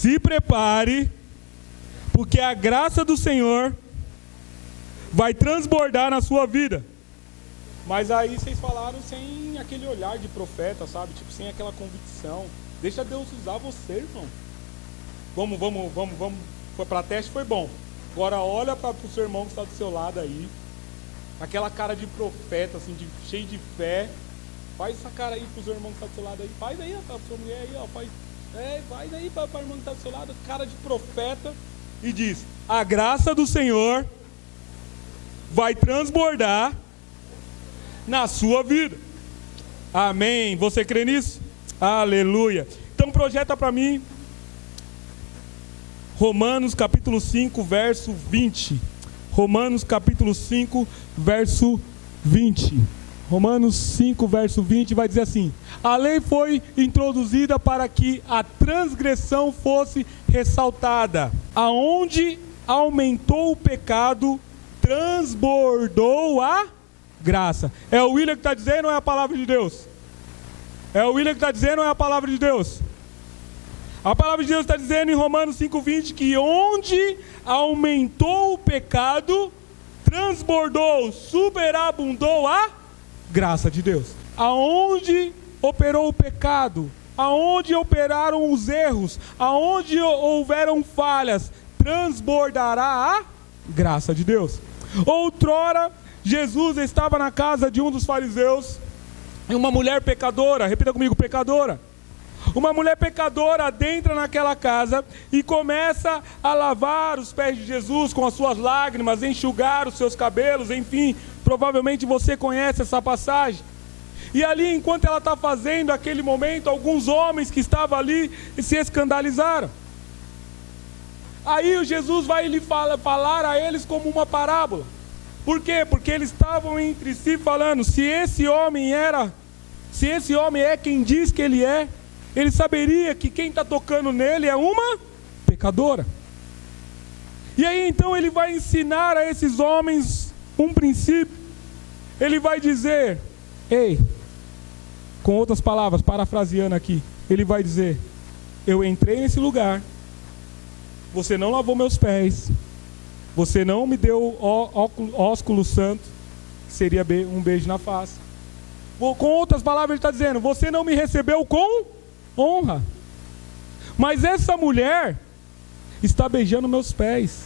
se prepare, porque a graça do Senhor vai transbordar na sua vida. Mas aí vocês falaram sem aquele olhar de profeta, sabe? Tipo, sem aquela convicção. Deixa Deus usar você, irmão. Vamos. Foi para teste, foi bom. Agora olha para o seu irmão que está do seu lado aí. Aquela cara de profeta, assim, cheio de fé. Faz essa cara aí pro seu irmão que está do seu lado aí. Faz aí, pra sua mulher aí, ó. Faz aí para o irmão que está do seu lado. Cara de profeta. E diz: a graça do Senhor vai transbordar na sua vida. Amém. Você crê nisso? Aleluia. Então projeta para mim Romanos capítulo 5, verso 20. Romanos capítulo 5, verso 20. Romanos 5, verso 20 vai dizer assim: a lei foi introduzida para que a transgressão fosse ressaltada. Aonde aumentou o pecado, transbordou a graça. É o William que está dizendo ou é a palavra de Deus? É o William que está dizendo ou é a palavra de Deus? A palavra de Deus está dizendo em Romanos 5,20 que onde aumentou o pecado, transbordou, superabundou a graça de Deus. Aonde operou o pecado, aonde operaram os erros, aonde houveram falhas, transbordará a graça de Deus. Outrora, Jesus estava na casa de um dos fariseus, e uma mulher pecadora, repita comigo, pecadora. Uma mulher pecadora adentra naquela casa e começa a lavar os pés de Jesus com as suas lágrimas, enxugar os seus cabelos, enfim, provavelmente você conhece essa passagem. E ali, enquanto ela está fazendo aquele momento, alguns homens que estavam ali se escandalizaram. Aí o Jesus vai lhe falar a eles como uma parábola. Por quê? Porque eles estavam entre si falando: se esse homem é quem diz que ele é, ele saberia que quem está tocando nele é uma pecadora. E aí então ele vai ensinar a esses homens um princípio. Ele vai dizer, com outras palavras, parafraseando aqui, ele vai dizer: eu entrei nesse lugar, você não lavou meus pés, você não me deu ósculo santo, que seria um beijo na face. Com outras palavras ele está dizendo: você não me recebeu com honra, mas essa mulher está beijando meus pés,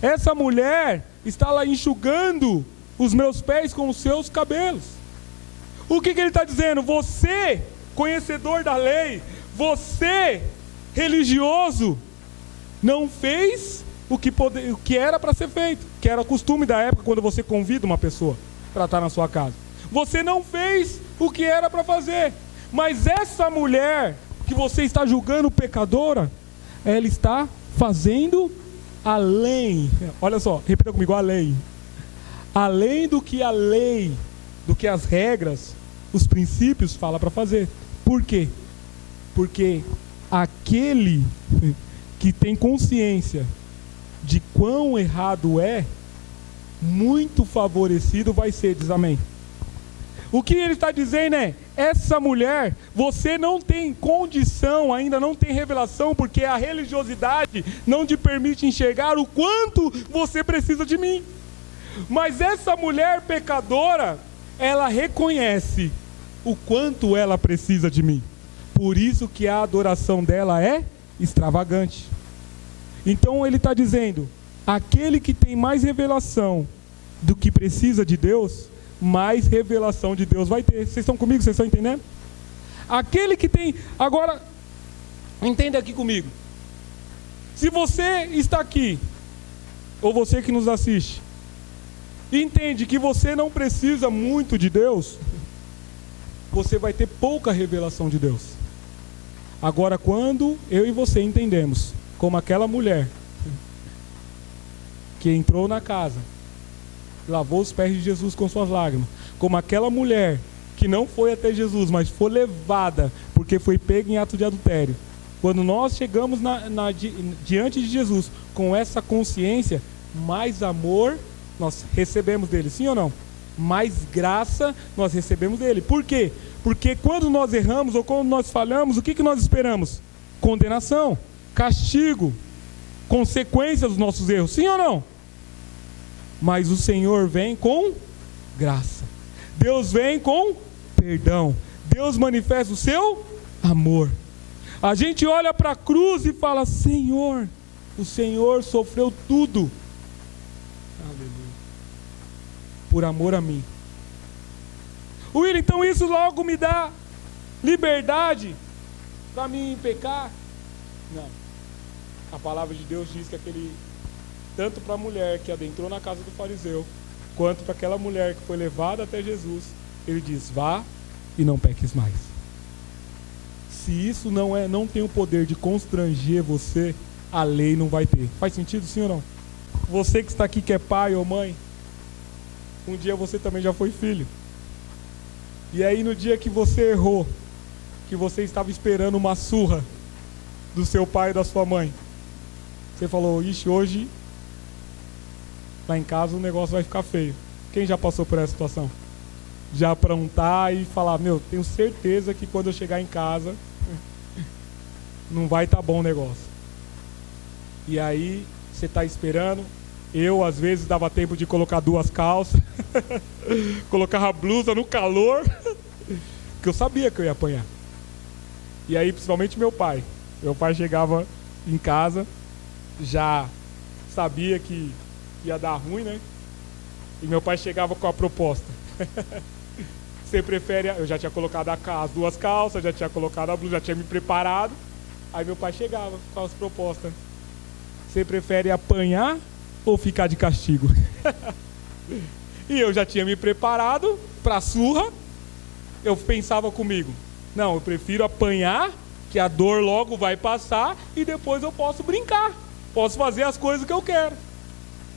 essa mulher está lá enxugando os meus pés com os seus cabelos. O que ele está dizendo? Você, conhecedor da lei, você, religioso, não fez o que era para ser feito, que era o costume da época quando você convida uma pessoa para estar na sua casa. Você não fez o que era para fazer. Mas essa mulher que você está julgando pecadora, ela está fazendo além. Olha só, repita comigo: além. Além do que a lei, do que as regras, os princípios falam para fazer. Por quê? Porque aquele que tem consciência de quão errado é, muito favorecido vai ser, diz amém. O que ele está dizendo é: essa mulher, você não tem condição, ainda não tem revelação, porque a religiosidade não te permite enxergar o quanto você precisa de mim. Mas essa mulher pecadora, ela reconhece o quanto ela precisa de mim. Por isso que a adoração dela é extravagante. Então ele está dizendo: aquele que tem mais revelação do que precisa de Deus, mais revelação de Deus vai ter. Vocês estão comigo? Vocês estão entendendo? Aquele que tem... Agora, entenda aqui comigo. Se você está aqui, ou você que nos assiste, entende que você não precisa muito de Deus, você vai ter pouca revelação de Deus. Agora, quando eu e você entendemos, como aquela mulher que entrou na casa, lavou os pés de Jesus com suas lágrimas, como aquela mulher que não foi até Jesus, mas foi levada porque foi pega em ato de adultério. Quando nós chegamos diante de Jesus com essa consciência, mais amor nós recebemos dele, sim ou não? Mais graça nós recebemos dele. Por quê? Porque quando nós erramos ou quando nós falhamos, o que nós esperamos? Condenação. castigo, consequências dos nossos erros, sim ou não? Mas o Senhor vem com graça. Deus vem com perdão. Deus manifesta o seu amor. A gente olha para a cruz e fala: Senhor, o Senhor sofreu tudo. Aleluia. Por amor a mim. William, então isso logo me dá liberdade para mim pecar? Não. A palavra de Deus diz que tanto para a mulher que adentrou na casa do fariseu, quanto para aquela mulher que foi levada até Jesus, ele diz: vá e não peques mais. Se isso não tem o poder de constranger você, a lei não vai ter. Faz sentido, sim ou não? Você que está aqui, que é pai ou mãe, um dia você também já foi filho. E aí no dia que você errou, que você estava esperando uma surra do seu pai e da sua mãe, você falou: ixi, hoje lá em casa o negócio vai ficar feio. Quem já passou por essa situação? Já aprontar e falar: meu, tenho certeza que quando eu chegar em casa não vai estar bom o negócio. E aí você está esperando. Eu às vezes dava tempo de colocar 2 calças, colocava a blusa no calor, porque eu sabia que eu ia apanhar. E aí principalmente meu pai chegava em casa, já sabia que ia dar ruim, né? E meu pai chegava com a proposta: você prefere... Eu já tinha colocado as 2 calças, já tinha colocado a blusa, já tinha me preparado. Aí meu pai chegava com as propostas: você prefere apanhar ou ficar de castigo? E eu já tinha me preparado para a surra. Eu pensava comigo: não, eu prefiro apanhar, que a dor logo vai passar, e depois eu posso brincar, posso fazer as coisas que eu quero.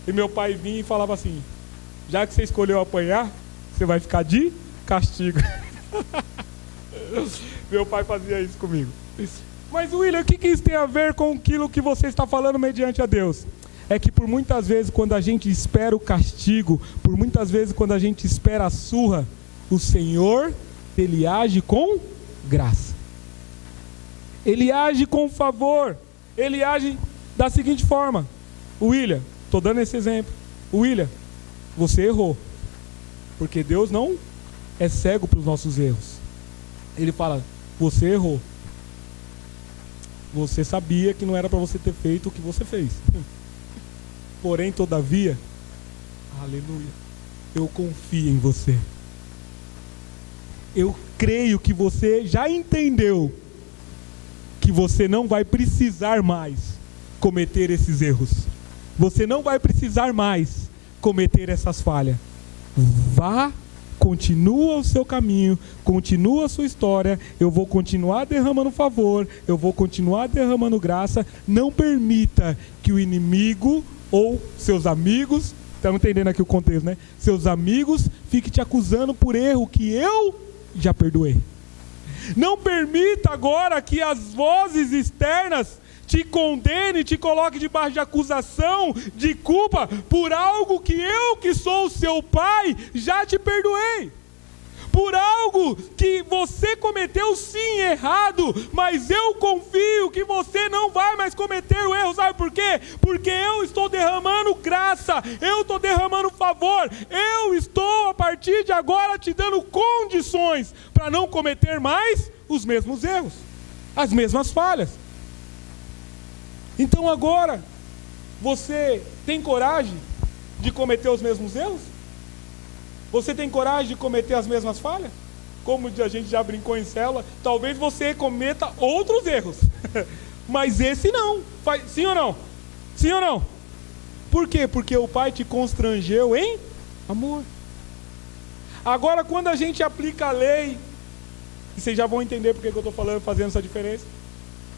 E meu pai vinha e falava assim: já que você escolheu apanhar, você vai ficar de castigo. Meu pai fazia isso comigo. Mas William, o que isso tem a ver com aquilo que você está falando mediante a Deus? É que por muitas vezes quando a gente espera o castigo, por muitas vezes quando a gente espera a surra, o Senhor, Ele age com graça. Ele age com favor. Ele age da seguinte forma: William, estou dando esse exemplo. William, você errou. Porque Deus não é cego para os nossos erros. Ele fala: você errou. Você sabia que não era para você ter feito o que você fez. Porém, todavia, aleluia, eu confio em você. Eu creio que você já entendeu que você não vai precisar mais cometer esses erros. Você não vai precisar mais cometer essas falhas. Vá, continua o seu caminho, continua a sua história. Eu vou continuar derramando favor, eu vou continuar derramando graça. Não permita que o inimigo ou seus amigos, estão entendendo aqui o contexto, né? Seus amigos fiquem te acusando por erro que eu já perdoei. Não permita agora que as vozes externas te condene, te coloque debaixo de acusação, de culpa, por algo que eu, que sou o seu pai, já te perdoei. Por algo que você cometeu sim errado, mas eu confio que você não vai mais cometer o erro. Sabe por quê? Porque eu estou derramando graça, eu estou derramando favor, eu estou a partir de agora te dando condições para não cometer mais os mesmos erros, as mesmas falhas. Então agora, você tem coragem de cometer os mesmos erros? Você tem coragem de cometer as mesmas falhas? Como a gente já brincou em célula, talvez você cometa outros erros, mas esse não. Sim ou não? Sim ou não? Por quê? Porque o Pai te constrangeu em amor. Agora, quando a gente aplica a lei, e vocês já vão entender porque que eu estou falando, fazendo essa diferença.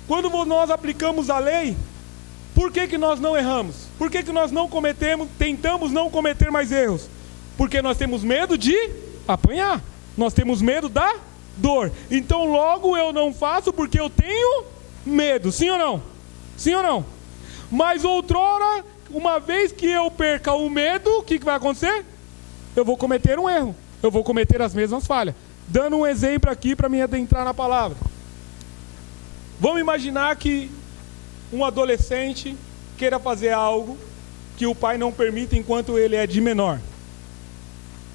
Quando nós aplicamos a lei, por que nós não erramos? Por que nós não tentamos não cometer mais erros? Porque nós temos medo de apanhar. Nós temos medo da dor. Então logo eu não faço porque eu tenho medo. Sim ou não? Sim ou não? Mas outrora, uma vez que eu perca o medo, o que vai acontecer? Eu vou cometer um erro. Eu vou cometer as mesmas falhas. Dando um exemplo aqui para me adentrar na palavra. Vamos imaginar que um adolescente queira fazer algo que o pai não permite enquanto ele é de menor.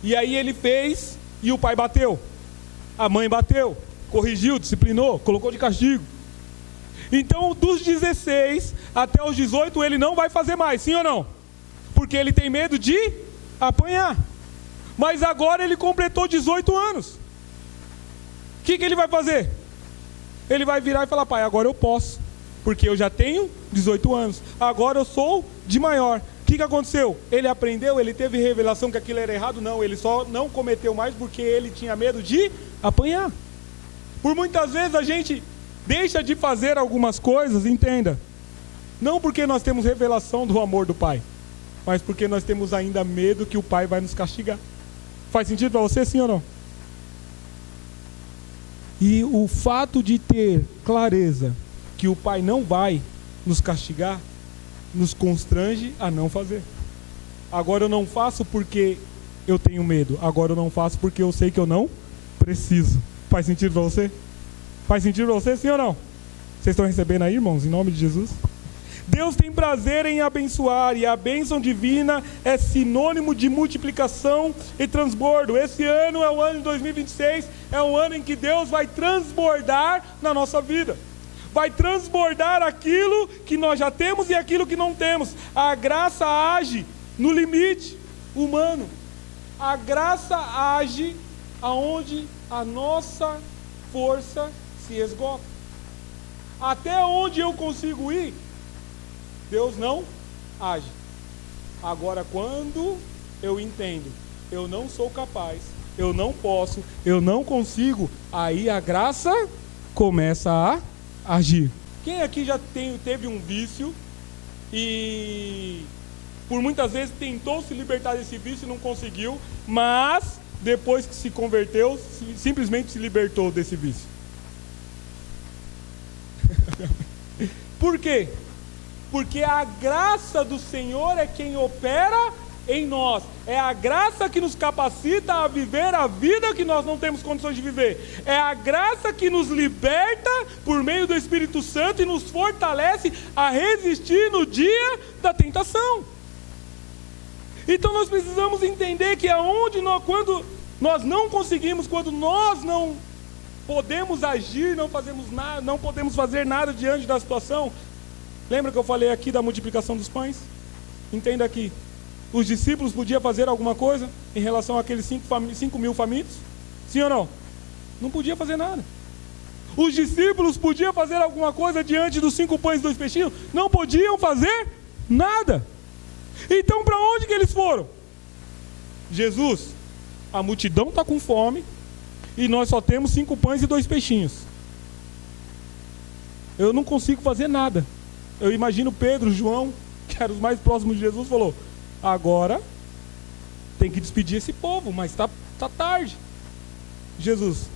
E aí ele fez e o pai bateu. A mãe bateu, corrigiu, disciplinou, colocou de castigo. Então, dos 16 até os 18, ele não vai fazer mais, sim ou não? Porque ele tem medo de apanhar. Mas agora ele completou 18 anos. O que ele vai fazer? Ele vai virar e falar: pai, agora eu posso, porque eu já tenho 18 anos. Agora eu sou de maior. O que aconteceu? Ele aprendeu, ele teve revelação que aquilo era errado? Não, ele só não cometeu mais porque ele tinha medo de apanhar. Por muitas vezes a gente deixa de fazer algumas coisas, entenda, não porque nós temos revelação do amor do pai, mas porque nós temos ainda medo que o pai vai nos castigar. Faz sentido para você, sim ou não? E o fato de ter clareza que o pai não vai nos castigar, nos constrange a não fazer. Agora eu não faço porque eu tenho medo, agora eu não faço porque eu sei que eu não preciso. Faz sentido para você? Faz sentido para você, sim ou não? Vocês estão recebendo aí, irmãos, em nome de Jesus? Deus tem prazer em abençoar, e a bênção divina é sinônimo de multiplicação e transbordo. Esse ano é o ano de 2026, é um ano em que Deus vai transbordar na nossa vida. Vai transbordar aquilo que nós já temos e aquilo que não temos. A graça age no limite humano. A graça age aonde a nossa força se esgota. Até onde eu consigo ir, Deus não age. Agora, quando eu entendo, eu não sou capaz, eu não posso, eu não consigo, aí a graça começa a agir. Quem aqui já teve um vício e por muitas vezes tentou se libertar desse vício e não conseguiu, mas depois que se converteu, simplesmente se libertou desse vício? Por quê? Porque a graça do Senhor é quem opera em nós. É a graça que nos capacita a viver a vida que nós não temos condições de viver. É a graça que nos liberta por meio do Espírito Santo e nos fortalece a resistir no dia da tentação. Então nós precisamos entender que quando nós não conseguimos, quando nós não podemos agir, não fazemos nada, não podemos fazer nada diante da situação. Lembra que eu falei aqui da multiplicação dos pães? Entenda aqui. Os discípulos podiam fazer alguma coisa em relação àqueles 5 mil famintos? Sim ou não? Não podia fazer nada. Os discípulos podiam fazer alguma coisa diante dos 5 pães e 2 peixinhos? Não podiam fazer nada. Então para onde que eles foram? Jesus, a multidão está com fome e nós só temos 5 pães e 2 peixinhos. Eu não consigo fazer nada. Eu imagino Pedro, João, que eram os mais próximos de Jesus, falou: agora tem que despedir esse povo, mas está tarde. Jesus,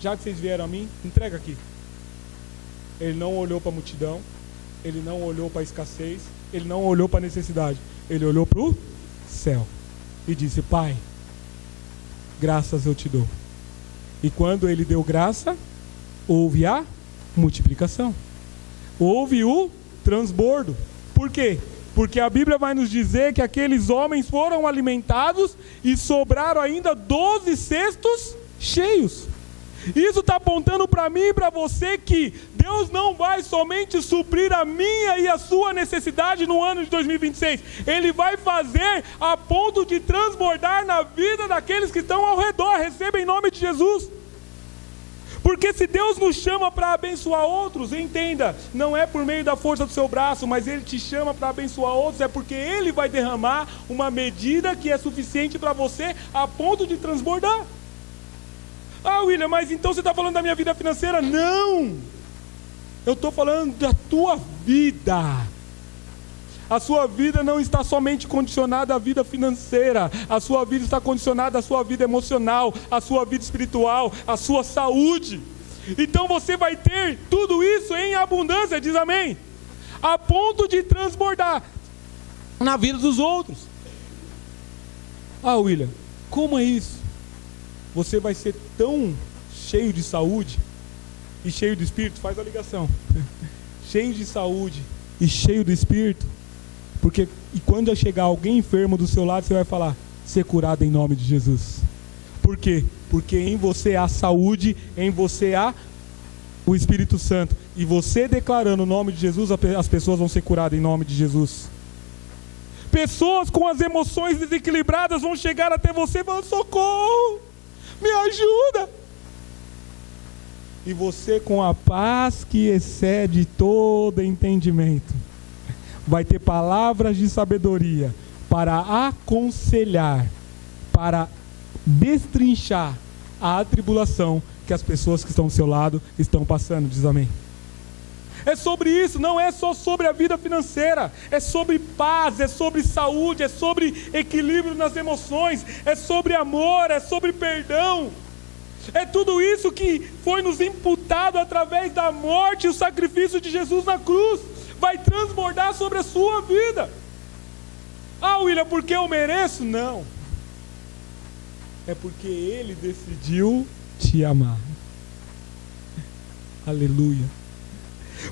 já que vocês vieram a mim, entrega aqui. Ele não olhou para a multidão, ele não olhou para a escassez, ele não olhou para a necessidade, ele olhou para o céu e disse: Pai, graças eu te dou. E quando ele deu graça, houve a multiplicação. Houve o transbordo. Por quê? Porque a Bíblia vai nos dizer que aqueles homens foram alimentados e sobraram ainda 12 cestos cheios. Isso está apontando para mim e para você que Deus não vai somente suprir a minha e a sua necessidade no ano de 2026. Ele vai fazer a ponto de transbordar na vida daqueles que estão ao redor. Receba em nome de Jesus. Porque se Deus nos chama para abençoar outros, entenda, não é por meio da força do seu braço, mas Ele te chama para abençoar outros, é porque Ele vai derramar uma medida que é suficiente para você a ponto de transbordar. Ah, William, mas então você está falando da minha vida financeira? Não! Eu estou falando da tua vida. A sua vida não está somente condicionada à vida financeira. A sua vida está condicionada à sua vida emocional, à sua vida espiritual, à sua saúde. Então você vai ter tudo isso em abundância, diz amém? A ponto de transbordar na vida dos outros. Ah, William, como é isso? Você vai ser tão cheio de saúde e cheio de espírito, faz a ligação, cheio de saúde e cheio do Espírito, porque e quando chegar alguém enfermo do seu lado, você vai falar: ser curado em nome de Jesus. Por quê? Porque em você há saúde, em você há o Espírito Santo, e você declarando o nome de Jesus, as pessoas vão ser curadas em nome de Jesus. Pessoas com as emoções desequilibradas vão chegar até você e falar: socorro, me ajuda. E você, com a paz que excede todo entendimento, vai ter palavras de sabedoria para aconselhar, para destrinchar a atribulação que as pessoas que estão ao seu lado estão passando. Diz amém. É sobre isso, não é só sobre a vida financeira, é sobre paz, é sobre saúde, é sobre equilíbrio nas emoções, é sobre amor, é sobre perdão. É tudo isso que foi nos imputado através da morte e o sacrifício de Jesus na cruz. Vai transbordar sobre a sua vida. Ah, William, porque eu mereço? Não. É porque Ele decidiu te amar. Aleluia.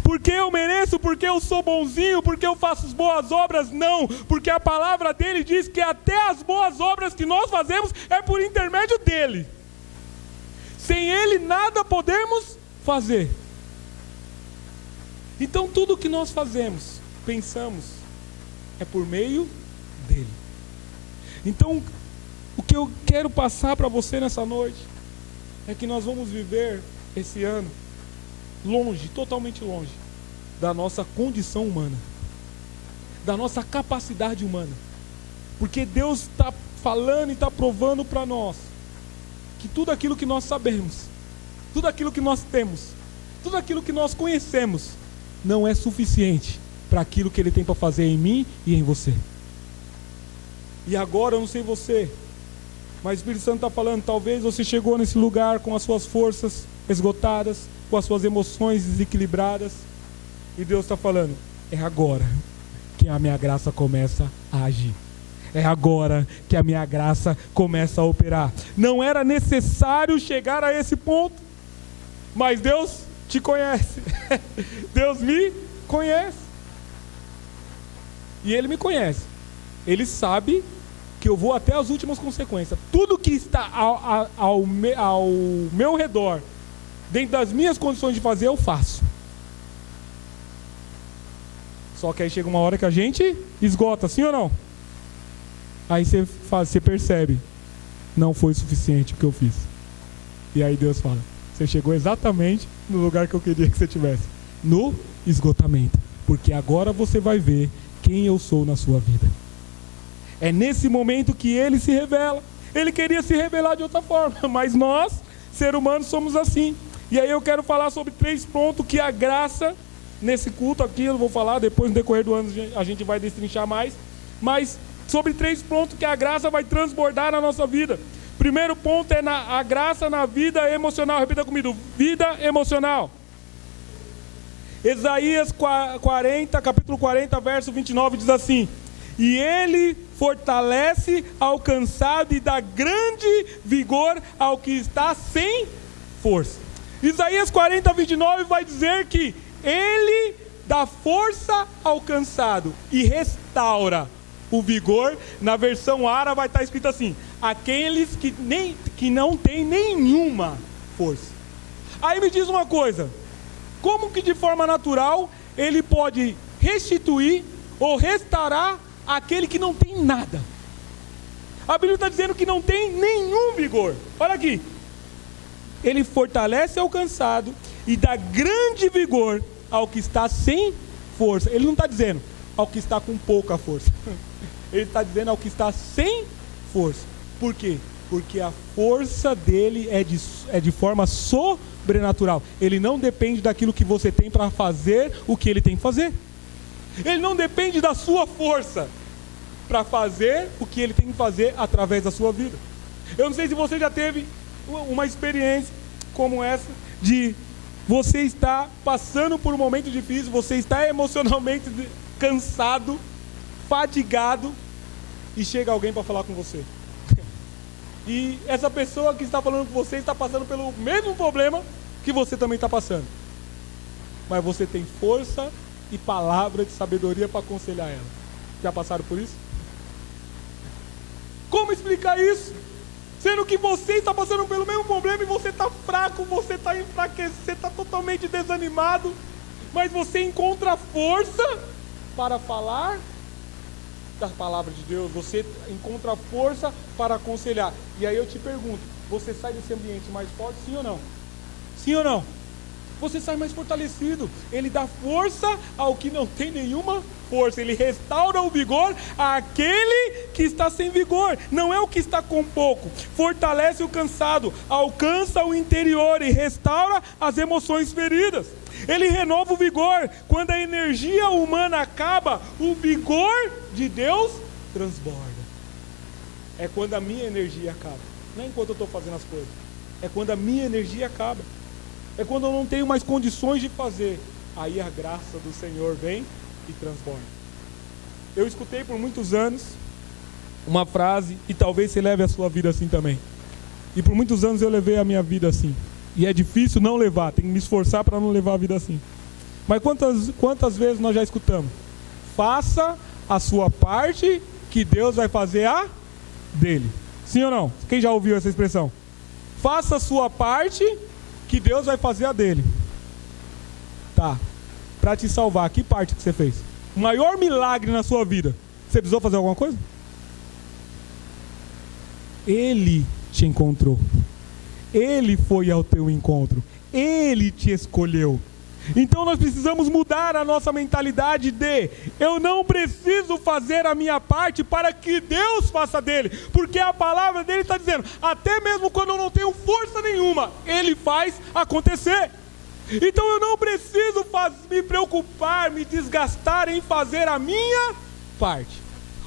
Porque eu mereço, porque eu sou bonzinho, porque eu faço as boas obras? Não, porque a palavra dele diz que até as boas obras que nós fazemos é por intermédio dele. Sem ele nada podemos fazer. Então tudo que nós fazemos, pensamos, é por meio dele. Então o que eu quero passar para você nessa noite é que nós vamos viver esse ano longe, totalmente longe da nossa condição humana, da nossa capacidade humana, porque Deus está falando e está provando para nós que tudo aquilo que nós sabemos, tudo aquilo que nós temos, tudo aquilo que nós conhecemos, não é suficiente para aquilo que Ele tem para fazer em mim e em você. E agora, eu não sei você, mas o Espírito Santo está falando: talvez você chegou nesse lugar com as suas forças esgotadas, com as suas emoções desequilibradas, e Deus está falando: é agora que a minha graça começa a agir. É agora que a minha graça começa a operar. Não era necessário chegar a esse ponto, mas Deus te conhece. Deus me conhece. E Ele me conhece. Ele sabe que eu vou até as últimas consequências. Tudo que está ao meu redor, dentro das minhas condições de fazer, eu faço. Só que aí chega uma hora que a gente esgota, sim ou não? Aí você percebe: não foi suficiente o que eu fiz. E aí Deus fala: você chegou exatamente no lugar que eu queria que você estivesse, no esgotamento, porque agora você vai ver quem eu sou na sua vida. É nesse momento que Ele se revela. Ele queria se revelar de outra forma, mas nós, seres humanos, somos assim. E aí eu quero falar sobre 3 pontos que a graça, nesse culto aqui, eu vou falar, depois no decorrer do ano a gente vai destrinchar mais, mas sobre 3 pontos que a graça vai transbordar na nossa vida. Primeiro ponto é a graça na vida emocional. Repita comigo: vida emocional. Isaías 40, capítulo 40, verso 29 diz assim: e Ele fortalece ao cansado e dá grande vigor ao que está sem força. Isaías 40, 29 vai dizer que Ele dá força ao cansado e restaura o vigor. Na versão árabe vai estar escrito assim: aqueles que não têm nenhuma força. Aí me diz uma coisa: como que de forma natural Ele pode restituir ou restaurar aquele que não tem nada? A Bíblia está dizendo que não tem nenhum vigor. Olha aqui: Ele fortalece ao cansado e dá grande vigor ao que está sem força. Ele não está dizendo ao que está com pouca força. Ele está dizendo ao que está sem força. Por quê? Porque a força dele é de forma sobrenatural. Ele não depende daquilo que você tem para fazer o que ele tem que fazer. Ele não depende da sua força para fazer o que ele tem que fazer através da sua vida. Eu não sei se você já teve uma experiência como essa, de você estar passando por um momento difícil, você está emocionalmente cansado, fadigado, e chega alguém para falar com você. E essa pessoa que está falando com você está passando pelo mesmo problema que você também está passando. mas você tem força e palavra de sabedoria para aconselhar ela. Já passaram por isso? Como explicar isso? Sendo que você está passando pelo mesmo problema e você está fraco, você está enfraquecido, você está totalmente desanimado, mas você encontra força para falar da palavra de Deus, você encontra força para aconselhar. E aí eu te pergunto, você sai desse ambiente mais forte, sim ou não? Sim ou não? Você sai mais fortalecido. Ele dá força ao que não tem nenhuma força. Ele restaura o vigor àquele que está sem vigor. Não é o que está com pouco. Fortalece o cansado, alcança o interior e restaura as emoções feridas. Ele renova o vigor. Quando a energia humana acaba, o vigor de Deus transborda. É quando a minha energia acaba. Não é enquanto eu estou fazendo as coisas. É quando a minha energia acaba. É quando eu não tenho mais condições de fazer. Aí a graça do Senhor vem e transborda. Eu escutei por muitos anos uma frase, e talvez você leve a sua vida assim também. E por muitos anos eu levei a minha vida assim. E é difícil não levar, tem que me esforçar para não levar a vida assim. Mas quantas vezes nós já escutamos? Faça a sua parte, que Deus vai fazer a dele. Sim ou não? Quem já ouviu essa expressão? Faça a sua parte, que Deus vai fazer a dele. Tá. Para te salvar, que parte que você fez? O maior milagre na sua vida, você precisou fazer alguma coisa? Ele te encontrou. Ele foi ao teu encontro. Ele te escolheu. Então nós precisamos mudar a nossa mentalidade de: eu não preciso fazer a minha parte para que Deus faça dele, porque a palavra dele está dizendo, até mesmo quando eu não tenho força nenhuma, Ele faz acontecer. Então eu não preciso me preocupar, me desgastar em fazer a minha parte.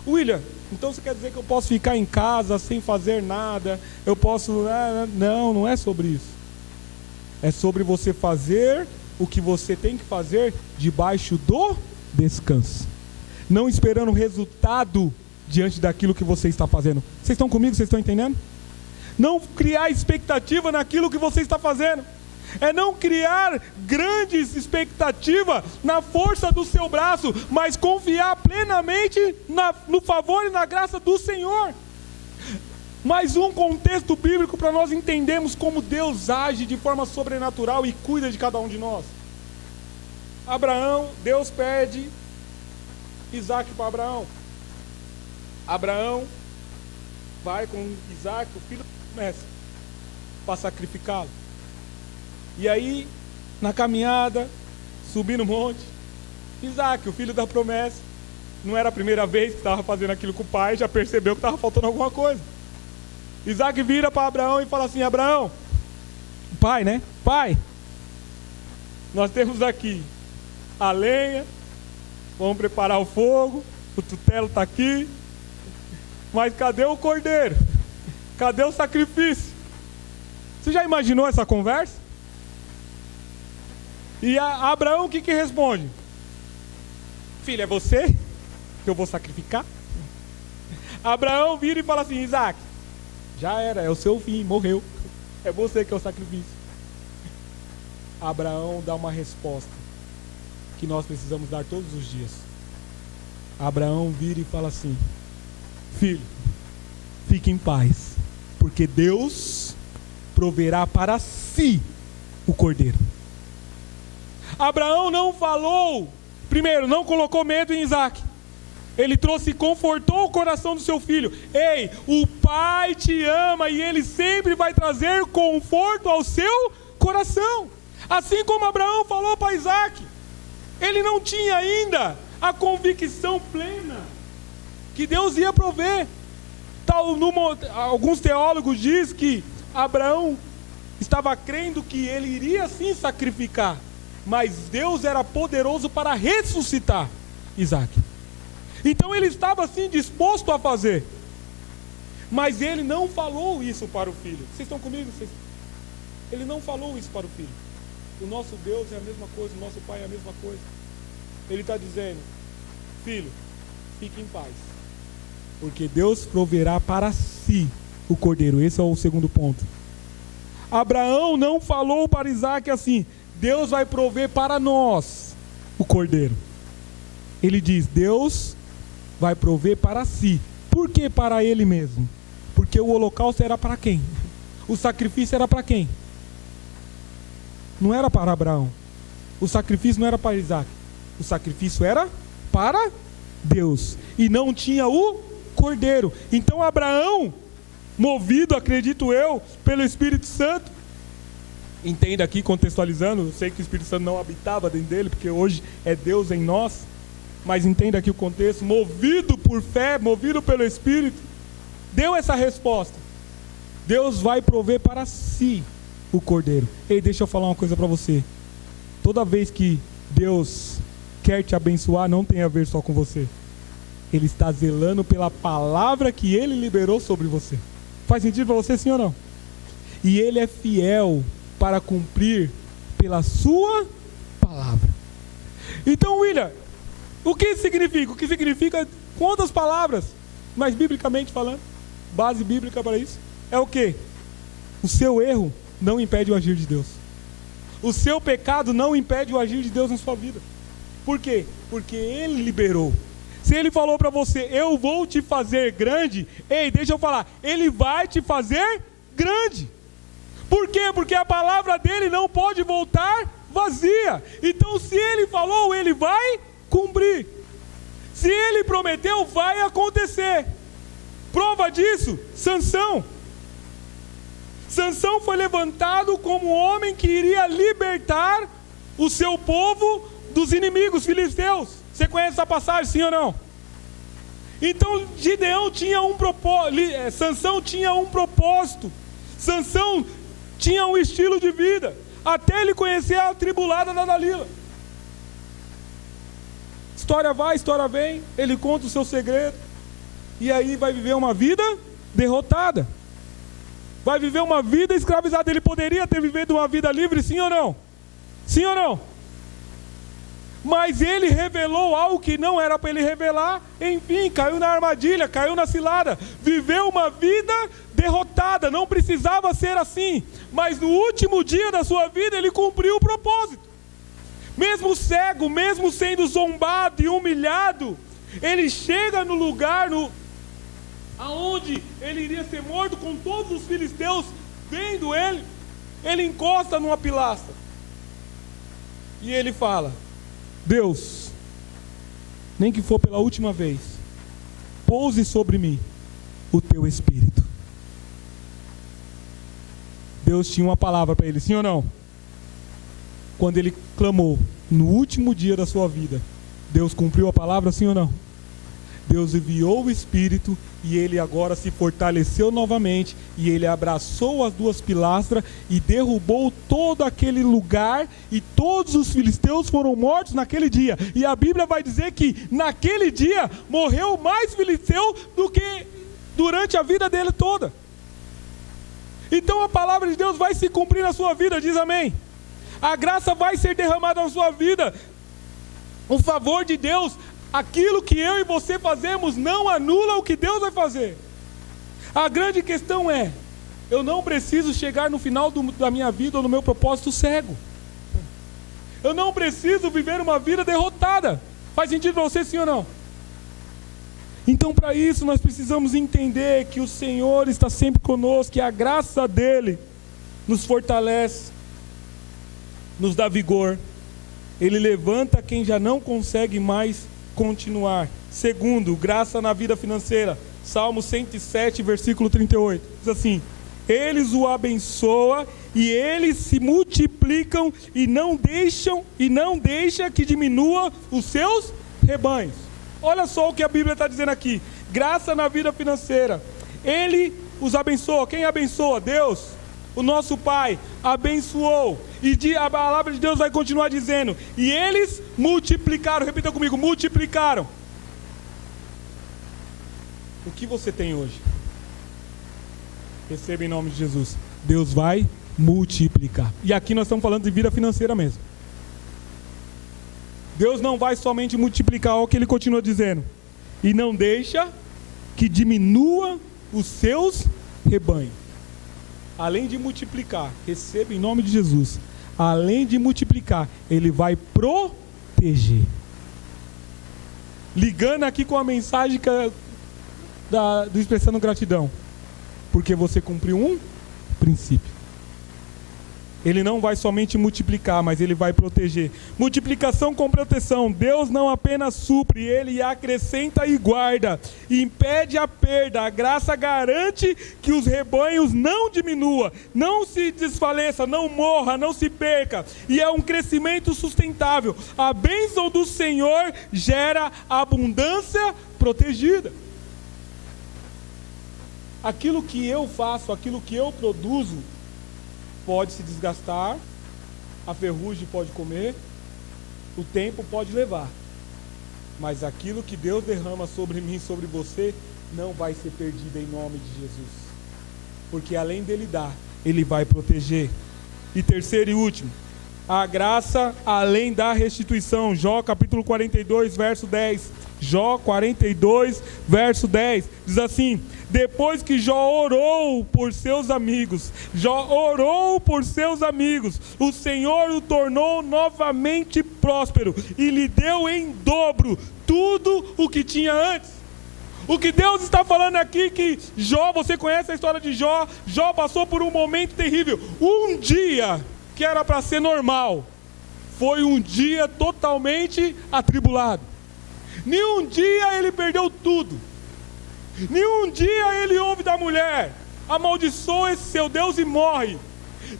William, então você quer dizer que eu posso ficar em casa sem fazer nada? Eu posso... Não é sobre isso. É sobre você fazer o que você tem que fazer debaixo do descanso, não esperando resultado diante daquilo que você está fazendo. Vocês estão comigo? Vocês estão entendendo? Não criar expectativa naquilo que você está fazendo. É não criar grandes expectativas na força do seu braço, mas confiar plenamente no favor e na graça do Senhor. Mais um contexto bíblico para nós entendermos como Deus age de forma sobrenatural e cuida de cada um de nós. Abraão, Deus pede Isaac para Abraão. Abraão vai com Isaac, o filho da promessa, para sacrificá-lo. E aí, na caminhada, subindo o monte, Isaac, o filho da promessa, não era a primeira vez que estava fazendo aquilo com o pai, já percebeu que estava faltando alguma coisa. Isaac vira para Abraão e fala assim: Abraão, pai, né? Pai, nós temos aqui a lenha, vamos preparar o fogo, o tutelo está aqui, mas cadê o cordeiro? Cadê o sacrifício? Você já imaginou essa conversa? E Abraão o que responde? Filho, é você que eu vou sacrificar? Abraão vira e fala assim: Isaac, já era, é o seu fim, morreu. É você que é o sacrifício. Abraão dá uma resposta que nós precisamos dar todos os dias. Abraão vira e fala assim: filho, fique em paz, porque Deus proverá para si o cordeiro. Abraão não falou, primeiro, não colocou medo em Isaac. Ele trouxe e confortou o coração do seu filho. Ei, o pai te ama e ele sempre vai trazer conforto ao seu coração. Assim como Abraão falou para Isaac. Ele não tinha ainda a convicção plena que Deus ia prover. Alguns teólogos dizem que Abraão estava crendo que ele iria sim sacrificar, mas Deus era poderoso para ressuscitar Isaac. Então ele estava assim disposto a fazer, mas ele não falou isso para o filho. Vocês estão comigo? Ele não falou isso para o filho. O nosso Deus é a mesma coisa, o nosso Pai é a mesma coisa. Ele está dizendo: filho, fique em paz, porque Deus proverá para si o cordeiro. Esse é o segundo ponto. Abraão não falou para Isaac assim: Deus vai prover para nós o cordeiro. Ele diz, Deus vai prover para si. Por que para ele mesmo? Porque o holocausto era para quem? O sacrifício era para quem? Não era para Abraão. O sacrifício não era para Isaac. O sacrifício era para Deus. E não tinha o cordeiro. Então Abraão, movido, acredito eu, pelo Espírito Santo, entenda aqui, contextualizando, eu sei que o Espírito Santo não habitava dentro dele, porque hoje é Deus em nós, mas entenda aqui o contexto, movido por fé, movido pelo Espírito, deu essa resposta. Deus vai prover para si o cordeiro. Ei, deixa eu falar uma coisa para você. Toda vez que Deus quer te abençoar, não tem a ver só com você. Ele está zelando pela palavra que Ele liberou sobre você. Faz sentido para você, sim ou não? E Ele é fiel para cumprir pela sua palavra. Então, William, o que isso significa? O que significa quantas palavras? Mas biblicamente falando, base bíblica para isso, é o quê? O seu erro não impede o agir de Deus. O seu pecado não impede o agir de Deus na sua vida. Por quê? Porque Ele liberou. Se Ele falou para você, eu vou te fazer grande, ei, deixa eu falar, Ele vai te fazer grande. Por quê? Porque a palavra dele não pode voltar vazia. Então, se Ele falou, Ele vai cumprir. Se Ele prometeu, vai acontecer. Prova disso, Sansão. Sansão foi levantado como homem que iria libertar o seu povo dos inimigos filisteus. Você conhece essa passagem, sim ou não? Então Gideão tinha um propósito, Sansão tinha um propósito, Sansão tinha um estilo de vida, até ele conhecer a atribulada da Dalila. História vai, história vem, ele conta o seu segredo, e aí vai viver uma vida derrotada. Vai viver uma vida escravizada. Ele poderia ter vivido uma vida livre, sim ou não? Sim ou não? Mas ele revelou algo que não era para ele revelar. Enfim, caiu na armadilha, caiu na cilada. Viveu uma vida derrotada. Não precisava ser assim. Mas no último dia da sua vida, ele cumpriu o propósito. Mesmo cego, mesmo sendo zombado e humilhado, ele chega no lugar aonde ele iria ser morto, com todos os filisteus vendo ele. Ele encosta numa pilastra e ele fala: Deus, nem que for pela última vez, pouse sobre mim o teu Espírito. Deus tinha uma palavra para ele, sim ou não? Quando ele clamou no último dia da sua vida, Deus cumpriu a palavra, sim ou não? Deus enviou o Espírito e ele agora se fortaleceu novamente, e ele abraçou as duas pilastras e derrubou todo aquele lugar, e todos os filisteus foram mortos naquele dia. E a Bíblia vai dizer que naquele dia morreu mais filisteu do que durante a vida dele toda. Então a palavra de Deus vai se cumprir na sua vida, diz amém. A graça vai ser derramada na sua vida, o favor de Deus. Aquilo que eu e você fazemos não anula o que Deus vai fazer. A grande questão é, eu não preciso chegar no final da minha vida ou no meu propósito cego. Eu não preciso viver uma vida derrotada. Faz sentido para você, sim ou não? Então, para isso, nós precisamos entender que o Senhor está sempre conosco, que a graça dEle nos fortalece, nos dá vigor. Ele levanta quem já não consegue mais continuar. Segundo, graça na vida financeira. Salmo 107, versículo 38. Diz assim: eles o abençoam e eles se multiplicam e não deixa que diminua os seus rebanhos. Olha só o que a Bíblia está dizendo aqui. Graça na vida financeira. Ele os abençoa. Quem abençoa? Deus. O nosso Pai abençoou. E a palavra de Deus vai continuar dizendo: e eles multiplicaram. Repita comigo: multiplicaram. O que você tem hoje? Receba em nome de Jesus. Deus vai multiplicar. E aqui nós estamos falando de vida financeira mesmo. Deus não vai somente multiplicar, olha o que ele continua dizendo: e não deixa que diminua os seus rebanhos. Além de multiplicar, receba em nome de Jesus além de multiplicar, Ele vai proteger. Ligando aqui com a mensagem do Expressando Gratidão. Porque você cumpriu um princípio. Ele não vai somente multiplicar, mas Ele vai proteger. Multiplicação com proteção. Deus não apenas supre, Ele acrescenta e guarda. Impede a perda. A graça garante que os rebanhos não diminuam, não se desfaleça, não morra, não se perca. E é um crescimento sustentável. A bênção do Senhor gera abundância protegida. Aquilo que eu faço, aquilo que eu produzo, pode se desgastar, a ferrugem pode comer, o tempo pode levar. Mas aquilo que Deus derrama sobre mim, sobre você, não vai ser perdido em nome de Jesus. Porque além dele dar, Ele vai proteger. E terceiro e último, a graça além da restituição. Jó capítulo 42, verso 10. Jó 42, verso 10. Diz assim: depois que Jó orou por seus amigos, o Senhor o tornou novamente próspero e lhe deu em dobro tudo o que tinha antes. O que Deus está falando aqui que Jó, você conhece a história de Jó? Jó passou por um momento terrível. Um dia que era para ser normal, foi um dia totalmente atribulado. Nenhum dia ele perdeu tudo. Nenhum dia ele ouve da mulher: amaldiçoa esse seu Deus e morre.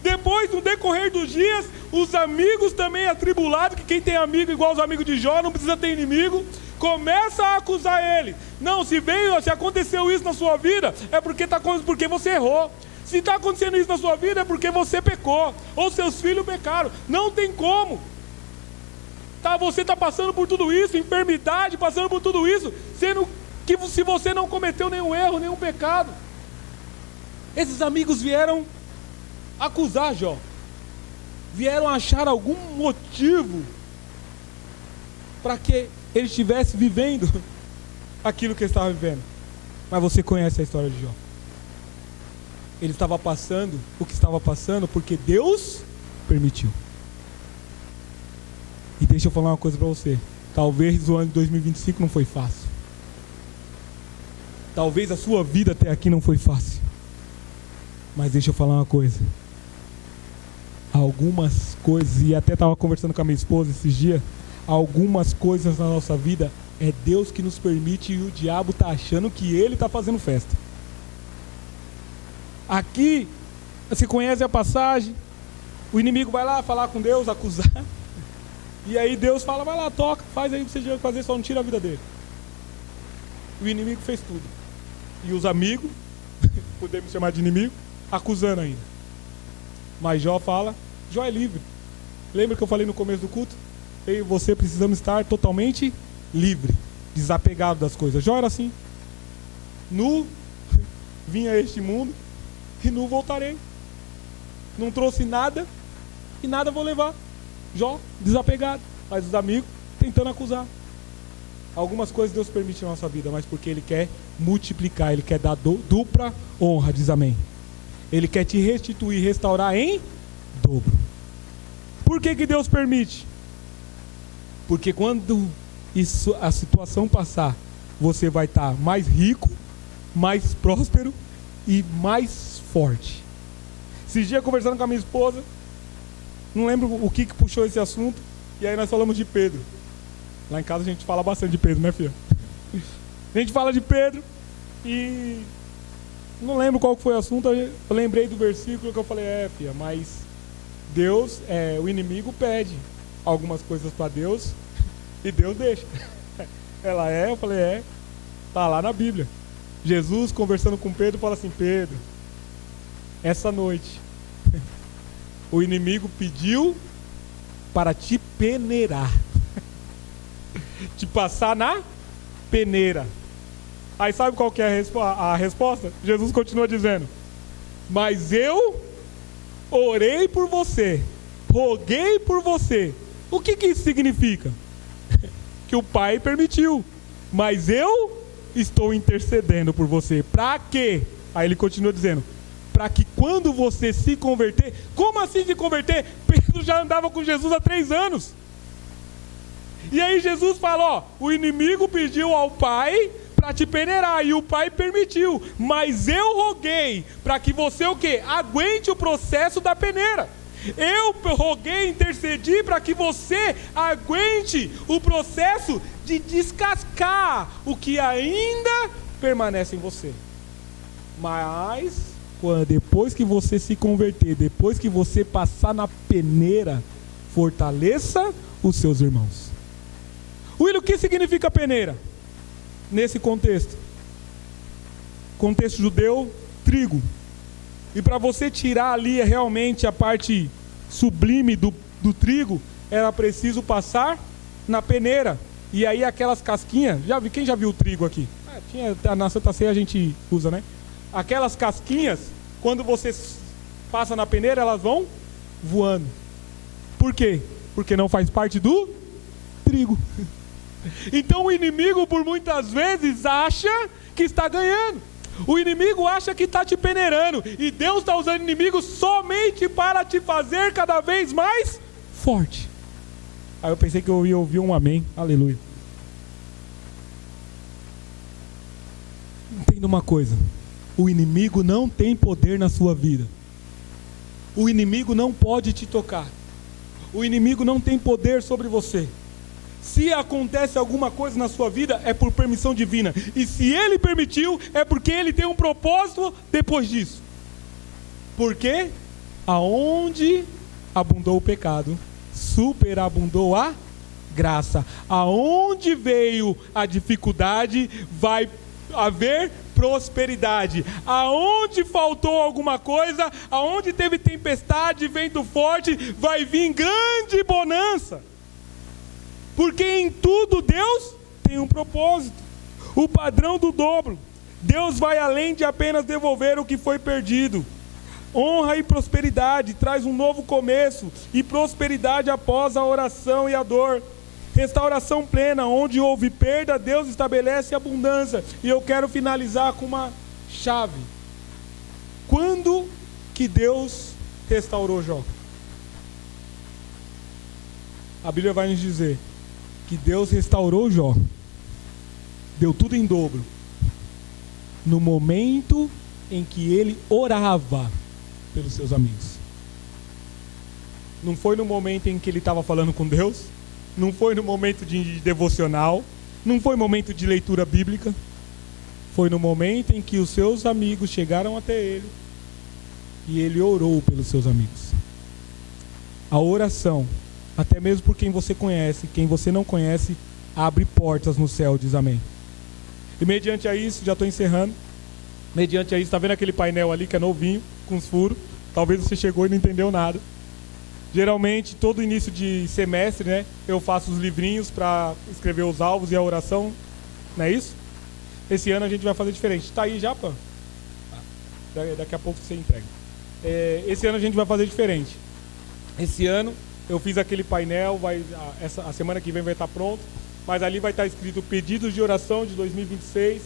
Depois, no decorrer dos dias, os amigos também atribulados, que quem tem amigo igual os amigos de Jó, não precisa ter inimigo, começa a acusar ele. Não, se aconteceu isso na sua vida, é porque você errou. Se está acontecendo isso na sua vida, é porque você pecou, ou seus filhos pecaram. Não tem como. Você está passando por tudo isso, enfermidade, passando por tudo isso, sendo que se você não cometeu nenhum erro, nenhum pecado. Esses amigos vieram acusar Jó, vieram achar algum motivo para que ele estivesse vivendo aquilo que ele estava vivendo. Mas você conhece a história de Jó. Ele estava passando o que estava passando porque Deus permitiu. E deixa eu falar uma coisa para você. Talvez o ano de 2025 não foi fácil. Talvez a sua vida até aqui não foi fácil. Mas deixa eu falar uma coisa. Algumas coisas, e até estava conversando com a minha esposa esses dias, algumas coisas na nossa vida é Deus que nos permite e o diabo está achando que ele está fazendo festa. Aqui, você conhece a passagem, o inimigo vai lá falar com Deus, acusar. E aí Deus fala: vai lá, toca, faz aí o que você tiver que fazer, só não tira a vida dele. O inimigo fez tudo. E os amigos, podemos chamar de inimigo, acusando ainda. Mas Jó fala: Jó é livre. Lembra que eu falei no começo do culto? Eu e você precisamos estar totalmente livre, desapegado das coisas. Jó era assim: nu vim a este mundo e nu voltarei. Não trouxe nada e nada vou levar. Jó, desapegado, mas os amigos tentando acusar. Algumas coisas Deus permite na nossa vida, mas porque Ele quer multiplicar, Ele quer dar dupla honra, diz amém. Ele quer te restituir, restaurar em dobro. Por que Deus permite? Porque quando a situação passar, você vai estar mais rico, mais próspero e mais forte. Esses dias conversando com a minha esposa, não lembro o que puxou esse assunto, e aí nós falamos de Pedro. Lá em casa a gente fala bastante de Pedro, né, filha? A gente fala de Pedro e não lembro qual foi o assunto. Eu lembrei do versículo que eu falei: filha, mas Deus, o inimigo pede algumas coisas para Deus e Deus deixa. Ela eu falei: tá lá na Bíblia. Jesus conversando com Pedro fala assim: Pedro, essa noite o inimigo pediu para te peneirar, te passar na peneira. Aí sabe qual que é a resposta? Jesus continua dizendo: mas eu orei por você, roguei por você. O que isso significa? Que o Pai permitiu, mas eu estou intercedendo por você. Para quê? Aí ele continua dizendo: para que quando você se converter... Como assim se converter? Pedro já andava com Jesus há 3 anos. E aí Jesus fala, o inimigo pediu ao Pai para te peneirar, e o Pai permitiu, mas eu roguei para que você o quê? Aguente o processo da peneira. Eu roguei, intercedi para que você aguente o processo de descascar o que ainda permanece em você. Mas depois que você se converter, depois que você passar na peneira, fortaleça os seus irmãos. William, o que significa peneira? Nesse contexto judeu, trigo. E para você tirar ali realmente a parte sublime do trigo, era preciso passar na peneira. E aí aquelas casquinhas, quem já viu o trigo aqui? Na Santa Ceia a gente usa, né? Aquelas casquinhas, quando você passa na peneira, elas vão voando. Por quê? Porque não faz parte do trigo. Então o inimigo por muitas vezes acha que está ganhando. O inimigo acha que está te peneirando. E Deus está usando o inimigo somente para te fazer cada vez mais forte. Aí eu pensei que eu ia ouvir um amém. Aleluia. Entenda uma coisa. O inimigo não tem poder na sua vida. O inimigo não pode te tocar. O inimigo não tem poder sobre você. Se acontece alguma coisa na sua vida, é por permissão divina. E se ele permitiu, é porque ele tem um propósito depois disso. Porque aonde abundou o pecado, superabundou a graça. Aonde veio a dificuldade, vai haver prosperidade. Aonde faltou alguma coisa, aonde teve tempestade, vento forte, vai vir grande bonança. Porque em tudo Deus tem um propósito. O padrão do dobro. Deus vai além de apenas devolver o que foi perdido. Honra e prosperidade traz um novo começo. E prosperidade após a oração e a dor. Restauração plena, onde houve perda, Deus estabelece abundância. E eu quero finalizar com uma chave. Quando que Deus restaurou Jó? A Bíblia vai nos dizer que Deus restaurou Jó, deu tudo em dobro, no momento em que ele orava pelos seus amigos. Não foi no momento em que ele estava falando com Deus, não foi no momento de devocional, não foi no momento de leitura bíblica, foi no momento em que os seus amigos chegaram até ele e ele orou pelos seus amigos. A oração, até mesmo por quem você conhece, quem você não conhece, abre portas no céu, diz amém. E mediante a isso, já estou encerrando, mediante a isso, está vendo aquele painel ali que é novinho, com os furos? Talvez você chegou e não entendeu nada. Geralmente, todo início de semestre, né, eu faço os livrinhos para escrever os alvos e a oração, não é isso? Esse ano a gente vai fazer diferente. Está aí já, pô? Daqui a pouco você entrega. Esse ano a gente vai fazer diferente. Esse ano eu fiz aquele painel, a semana que vem vai estar pronto, mas ali vai estar escrito pedidos de oração de 2026,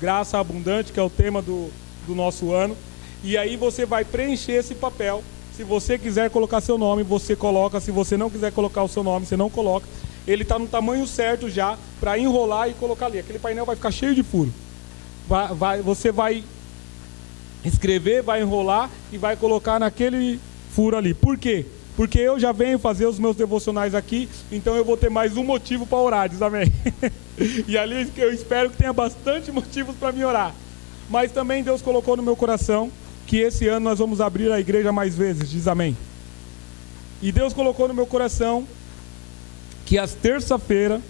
graça abundante, que é o tema do nosso ano. E aí você vai preencher esse papel. Se você quiser colocar seu nome, você coloca. Se você não quiser colocar o seu nome, você não coloca. Ele está no tamanho certo já para enrolar e colocar ali. Aquele painel vai ficar cheio de furo. Você vai escrever, vai enrolar e vai colocar naquele furo ali. Por quê? Porque eu já venho fazer os meus devocionais aqui, então eu vou ter mais um motivo para orar, diz amém. E ali eu espero que tenha bastante motivos para me orar. Mas também Deus colocou no meu coração que esse ano nós vamos abrir a igreja mais vezes, diz amém. E Deus colocou no meu coração que às terça-feira,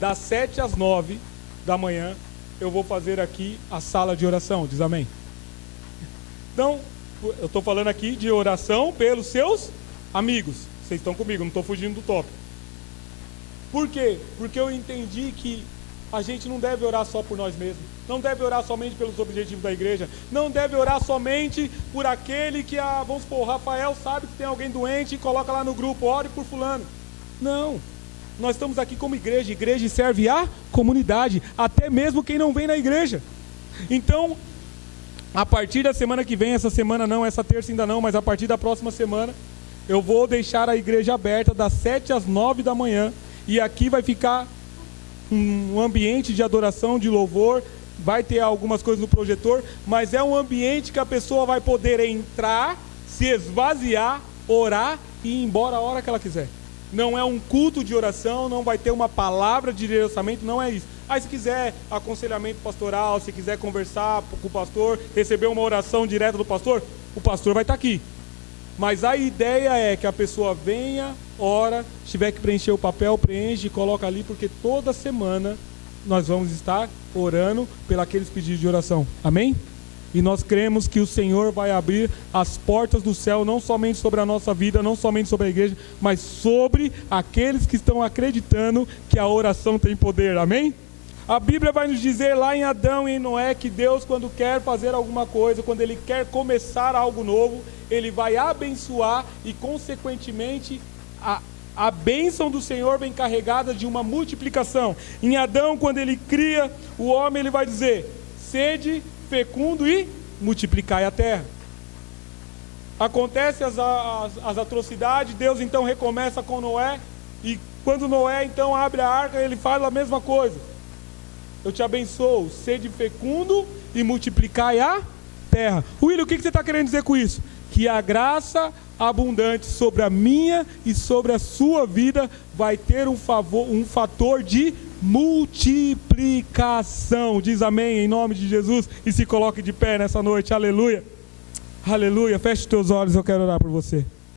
das 7 às 9 da manhã, eu vou fazer aqui a sala de oração, diz amém. Então, eu estou falando aqui de oração pelos seus amigos. Vocês estão comigo, não estou fugindo do tópico. Por quê? Porque eu entendi que a gente não deve orar só por nós mesmos. Não deve orar somente pelos objetivos da igreja. Não deve orar somente por aquele que, vamos supor, o Rafael sabe que tem alguém doente e coloca lá no grupo, ore por fulano. Não. Nós estamos aqui como igreja. Igreja serve a comunidade, até mesmo quem não vem na igreja. Então, A partir da semana que vem, essa semana não, essa terça ainda não, mas a partir da próxima semana, eu vou deixar a igreja aberta das 7 às 9 da manhã. E aqui vai ficar um ambiente de adoração, de louvor. Vai ter algumas coisas no projetor, mas é um ambiente que a pessoa vai poder entrar, se esvaziar, orar e ir embora a hora que ela quiser. Não é um culto de oração, não vai ter uma palavra de direcionamento, não é isso. Aí se quiser aconselhamento pastoral, se quiser conversar com o pastor, receber uma oração direta do pastor, o pastor vai estar aqui. Mas a ideia é que a pessoa venha, ora, se tiver que preencher o papel, preenche e coloca ali, porque toda semana nós vamos estar orando pelos aqueles pedidos de oração. Amém? E nós cremos que o Senhor vai abrir as portas do céu, não somente sobre a nossa vida, não somente sobre a igreja, mas sobre aqueles que estão acreditando que a oração tem poder. Amém? A Bíblia vai nos dizer lá em Adão e em Noé que Deus, quando quer fazer alguma coisa, quando Ele quer começar algo novo, Ele vai abençoar e, consequentemente, a bênção do Senhor vem carregada de uma multiplicação. Em Adão, quando ele cria o homem, ele vai dizer: sede, fecundo e multiplicai a terra. Acontece as atrocidades, Deus então recomeça com Noé, e quando Noé então abre a arca, ele fala a mesma coisa: eu te abençoo, sede fecundo e multiplicai a terra. William, o que você está querendo dizer com isso? Que a graça abundante sobre a minha e sobre a sua vida vai ter um fator de multiplicação. Diz amém em nome de Jesus e se coloque de pé nessa noite. Aleluia. Aleluia. Feche teus olhos, eu quero orar por você.